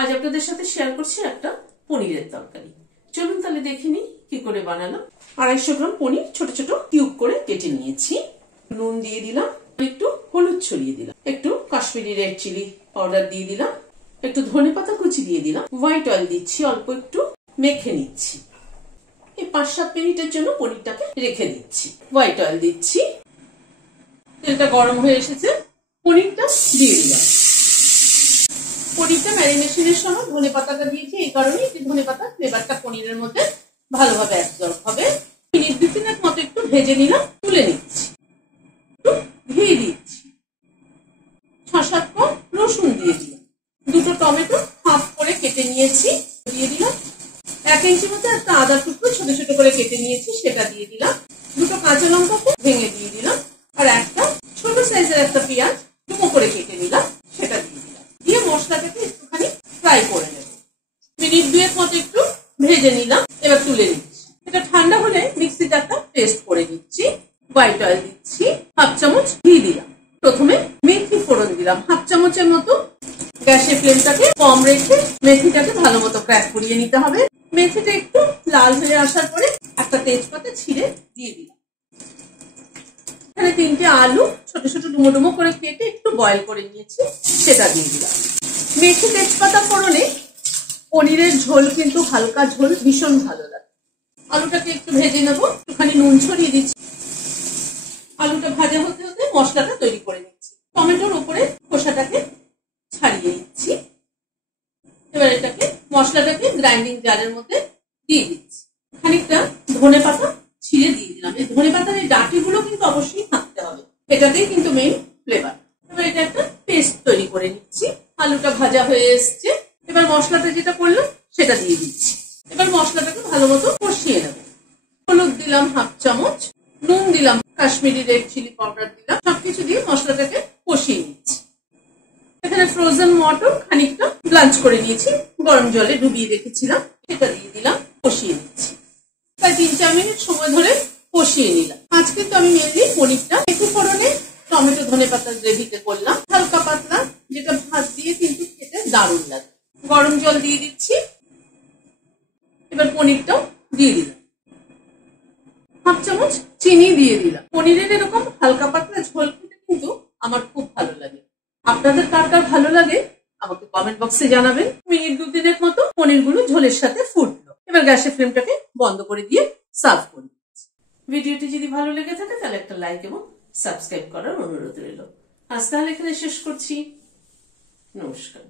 আজ আপনাদের সাথে শেয়ার করছি একটা পনিরের তরকারি। চলুন তাহলে দেখে নিই কি করে বানালাম। 250 গ্রাম পনির ছোট ছোট কিউব করে কেটে নিয়েছি। নুন দিয়ে দিলাম, একটু হলুদ ছড়িয়ে দিলাম, একটু কাশ্মীরি রেড চিলি পাউডার দিয়ে দিলাম, একটু ধনেপাতা কুচি দিয়ে দিলাম, হোয়াইট অয়েল দিচ্ছি, অল্প একটু মেখে নিচ্ছি। এই 5-7 মিনিটের জন্য পনিরটাকে রেখে দিচ্ছি। হোয়াইট অয়েল দিচ্ছি, তেলটা গরম হয়ে এসেছে, পনিরটা দিয়ে দিলাম। পনিরটা ম্যারিনেশনের সময় ধনেপাতাটা দিয়েছি এই কারণে যে ধনেপাতা ফ্লেভারটা পনিরের মধ্যে ভালোভাবে অ্যাবজর্ব হবে। মিনিট 2-3 মতো একটু ভেজে নিলাম, তুলে নিচ্ছি। একটু ঘি দিচ্ছি, 6-7 কোয়া রসুন দিয়ে দিলাম, 2টো টমেটো হাফ করে কেটে নিয়েছি দিয়ে দিলাম, 1 ইঞ্চি মতো একটা আদা টুকরো ছোট ছোট করে কেটে নিয়েছি সেটা দিয়ে দিলাম, 2টো কাঁচা লঙ্কাকে ভেঙে দিয়ে দিলাম, আর একটা ছোট সাইজের একটা পেঁয়াজ ডুমো করে কেটে নিলাম সেটা দিয়ে দিলাম। দিয়ে মশলাটাকে একটুখানি ফ্রাই করে নেব। মিনিট 2 মতো একটু ভেজে নিলাম, এবার তুলে নিচ্ছি। এটা ঠান্ডা হলে মিক্সিতে একটা পেস্ট করে দিচ্ছি। হোয়াইট অয়েল দিচ্ছি, হাফ চামচ ঘি দিলাম, প্রথমে মেথি ফোড়ন দিলাম 1/2 চামচের মতো। গ্যাসের ফ্লেমটাকে কম রেখে মেথিটাকে ভালো মতো ক্র্যাক করিয়ে নিতে হবে। মেথিটা একটু লাল হয়ে আসার পরে একটা তেজপাতা ছিঁড়ে দিয়ে দিলাম। এখানে 3টে আলু ছোট ছোট ডুমো ডুমো করে কেটে একটু বয়েল করে নিয়েছি সেটা দিয়ে দিলাম। মেথি তেজপাতা ফোড়নে পনিরের ঝোল কিন্তু হালকা ঝোল ভীষণ ভালো লাগে। আলুটাকে একটু ভেজে নেবো, একটুখানি নুন ছড়িয়ে দিচ্ছি। আলুটা ভাজা হতে হতে মশলাটা তৈরি করে নিচ্ছি। টমেটোর উপরে খোসাটাকে ছাড়িয়ে নিচ্ছি। এবার এটাকে মশলাটাকে গ্রাইন্ডিং জারের মধ্যে দিয়ে দিচ্ছি। খানিকটা ধনেপাতা ছিঁড়ে দিয়ে দিলাম। এই ধনেপাতার এই ডাঁটিগুলো কিন্তু অবশ্যই থাকতে হবে, এটাতেই কিন্তু মেইন ফ্লেভার। এবার এটা একটা পেস্ট তৈরি করে নিচ্ছি। আলুটা ভাজা হয়ে এসছে, এবার মশলাটা যেটা করলাম সেটা দিয়ে দিচ্ছি। এবার মশলাটাকে ভালো মতো কষিয়ে নেব। হলুদ দিলাম 1/2 চামচ, নুন দিলাম, কাশ্মীরি রেড চিলি পাউডার দিলাম, সবকিছু দিয়ে মশলাটাকে কষিয়ে নিচ্ছি। এখানে ফ্রোজেন মটর খানিকটা ব্লাঞ্চ করে নিয়েছি, গরম জলে ডুবিয়ে রেখেছিলাম, সেটা দিয়ে দিলাম, কষিয়ে নিচ্ছি। প্রায় 3-4 মিনিট সময় ধরে কষিয়ে নিলাম। আজ কিন্তু আমি মেনলি পনিরটা একটু ফোড়নে টমেটো ধনেপাতার গ্রেভিতে করলাম, হালকা পাতলা, যেটা ভাত দিয়ে কিন্তু খেতে দারুণ লাগে। গরম জল দিয়ে দিচ্ছি, এবার পনিরটাও দিয়ে দিলাম, 1/2 চামচ চিনি দিয়ে দিলাম। পনিরের এরকম হালকা পাতলা ঝোল খেতে কিন্তু আমার খুব ভালো লাগে। আপনাদের কার কার ভালো লাগে আমাকে কমেন্ট বক্সে জানাবেন। মিনিট 2-3 মতো পনিরগুলো ঝোলের সাথে ফুটলো। এবার গ্যাসের ফ্লেমটাকে বন্ধ করে দিয়ে সার্ভ করি। ভিডিওটি যদি ভালো লেগে থাকে তাহলে একটা লাইক এবং সাবস্ক্রাইব করার অনুরোধ রইল। আজ তাহলে এখানে শেষ করছি। নমস্কার।